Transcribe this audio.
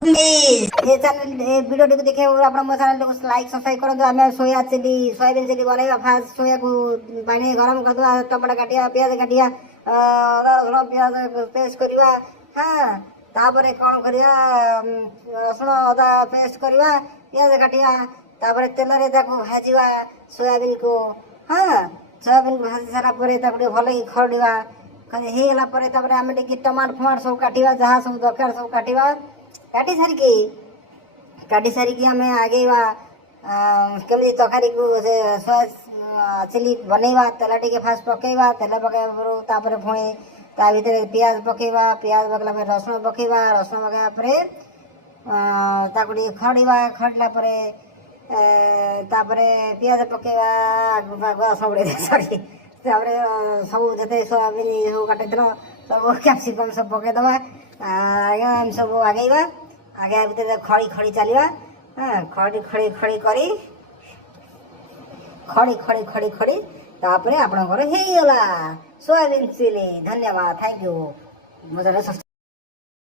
ये channel video T देखे आप मो चैनल को लाइक सब्सक्राइब करूँ। आम सोया चिली सोयाबीन चिली बनवा फास्ट सोया को पानी गरम करदे टमाटर काटिया पियाज काटिया अदा रसुण पियाज पेस्ट करवा। हाँ तापर कौन करवा रसुण अदा पेस्ट करवा पियाज काटिया तापर तेल भाजवा सोयाबीन को। हाँ सोयाबीन को भाजी सारा भल खरड़ा होगा आम टमाटर फमाटर सब काटा जहाँ सब दरकार सब काटा काटी सारिकी आम आगेवा केमी तरकारी को सोया चिली बनवा तेल टे फास्ट पकईवा तेल पकड़ पुणी ता भर पियाज पकईवा पियाज पकला रसुण पकईवा रसुण पकड़ा खड़ा खड़ला पियाज पकईवा सब सॉरी सब जो सोयाबीन सब काटी सब कैप्सिकम सब पकईदे आज्ञा सब आगेवा आगे भर खड़ी खड़ी चलवा। हाँ खड़ी खड़ी खड़ी करी खड़ी खड़ी खड़ी खड़ी तापर आपणकर हो गला सोयाबीन चिली। धन्यवाद थैंक यू।